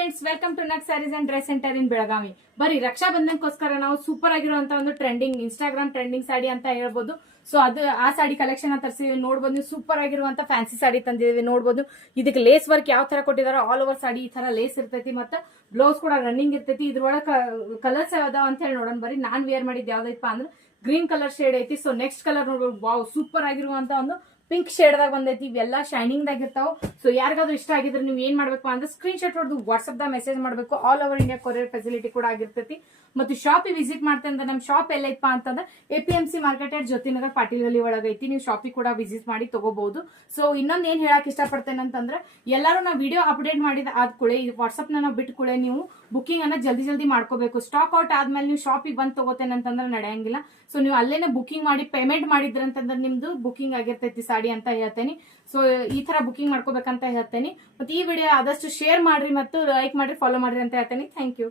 Friends, welcome to ನಕ್ sarees and dress centre in Belagavi. ಬರೀ ರಕ್ಷಾ ಬಂಧನಕ್ಕೋಸ್ಕರ ನಾವು ಸೂಪರ್ ಆಗಿರುವಂತ ಒಂದು ಇನ್ಸ್ಟಾಗ್ರಾಮ್ ಟ್ರೆಂಡಿಂಗ್ ಸಾಡಿ ಅಂತ ಹೇಳ್ಬೋದು. ಸೊ ಅದು ಆ ಸಾಡಿ ಕಲೆಕ್ಷನ್ ತರಿಸಿ ನೋಡ್ಬೋದು. ನೀವು ಸೂಪರ್ ಆಗಿರುವಂತ ಫ್ಯಾನ್ಸಿ ಸಾಡಿ ತಂದಿದ್ದೀವಿ ನೋಡ್ಬೋದು. ಇದಕ್ಕೆ ಲೇಸ್ ವರ್ಕ್ ಯಾವ ತರ ಕೊಟ್ಟಿದಾರೋ ಆಲ್ ಓವರ್ ಸಾಡಿ ಈ ತರ ಲೇಸ್ ಇರ್ತೈತಿ, ಮತ್ತೆ ಬ್ಲೌಸ್ ಕೂಡ ರನ್ನಿಂಗ್ ಇರ್ತೈತಿ. ಇದ್ರೊಳಗೆ ಕಲರ್ಸ್ ಯಾವ್ದಾವ ಅಂತ ಹೇಳಿ ನೋಡೋಣ. ಬರೀ ನಾನ್ ವೇರ್ ಮಾಡಿದ್ದು ಯಾವ್ದೈತಪ್ಪ ಅಂದ್ರೆ ಗ್ರೀನ್ ಕಲರ್ ಶೇಡ್ ಐತಿ. ಸೊ ನೆಕ್ಸ್ಟ್ ಕಲರ್ ನೋಡ್ಬೋದು, ವಾವ್ ಸೂಪರ್ ಆಗಿರುವಂತ ಒಂದು ಪಿಂಕ್ ಶೇಡ್ ದಾಗ ಬಂದೈತಿ. ಇವೆಲ್ಲ ಶೈನಿಂಗ್ ದಾಗ ಇರ್ತಾವ. ಸೊ ಯಾರಿಗಾದ್ರೂ ಇಷ್ಟ ಆಗಿದ್ರೆ ನೀವು ಏನ್ ಮಾಡ್ಬೇಕು ಅಂದ್ರೆ ಸ್ಕ್ರೀನ್ ಶಾಟ್ ಹೊಡೆದು ವಾಟ್ಸ್ಆಪ್ ದಾಗ ಮೆಸೇಜ್ ಮಾಡಬೇಕು. All over India courier facility ಕೂಡ ಆಗಿರ್ತೈತಿ. ಮತ್ತು ಶಾಪಿಗೆ ವಿಸಿಟ್ ಮಾಡ್ತೇನೆ ಅಂದ್ರೆ ನಮ್ಮ ಶಾಪ್ ಎಲ್ಲೈತಪ್ಪ ಅಂತಂದ್ರೆ APMC ಮಾರ್ಕೆಟ್ ಯಾರ್ಡ್ ಜ್ಯೋತಿನಗರ್ ಪಾಟೀಲ್ ಗಲ್ಲಿ ಒಳಗೈತಿ. ನೀವು ಶಾಪಿಗೆ ಕೂಡ ವಿಸಿಟ್ ಮಾಡಿ ತಗೋಬಹುದು. ಸೊ ಇನ್ನೊಂದು ಏನ್ ಹೇಳಕ್ ಇಷ್ಟಪಡ್ತೇನೆ ಅಂತಂದ್ರೆ ಎಲ್ಲರೂ ನಾವು ವಿಡಿಯೋ ಅಪ್ಡೇಟ್ ಮಾಡಿದ ಆದ ಕೂಡಲೇ ವಾಟ್ಸ್ಆಪ್ ನಾವು ಬಿಟ್ಟು ಕೂಡಲೇ ನೀವು ಬುಕಿಂಗ್ ಅನ್ನ ಜಲ್ದಿ ಮಾಡ್ಕೋಬೇಕು. ಸ್ಟಾಕ್ ಔಟ್ ಆದ್ಮೇಲೆ ನೀವು ಶಾಪಿಗೆ ಬಂದು ತಗೋತೇನೆ ಅಂತಂದ್ರೆ ನಡೆಯಂಗಿಲ್ಲ. ಸೊ ನೀವು ಅಲ್ಲೇನೆ ಬುಕಿಂಗ್ ಮಾಡಿ ಪೇಮೆಂಟ್ ಮಾಡಿದ್ರಂತಂದ್ರೆ ನಿಮ್ದು ಬುಕಿಂಗ್ ಆಗಿರ್ತೈತಿ ಸಾಡಿ ಅಂತ ಹೇಳ್ತೇನೆ. ಸೊ ಈ ತರ ಬುಕಿಂಗ್ ಮಾಡ್ಕೋಬೇಕಂತ ಹೇಳ್ತೇನೆ. ಮತ್ತೆ ಈ ವಿಡಿಯೋ ಆದಷ್ಟು ಶೇರ್ ಮಾಡ್ರಿ ಮತ್ತು ಲೈಕ್ ಮಾಡ್ರಿ, ಫಾಲೋ ಮಾಡ್ರಿ ಅಂತ ಹೇಳ್ತೇನೆ. Thank you.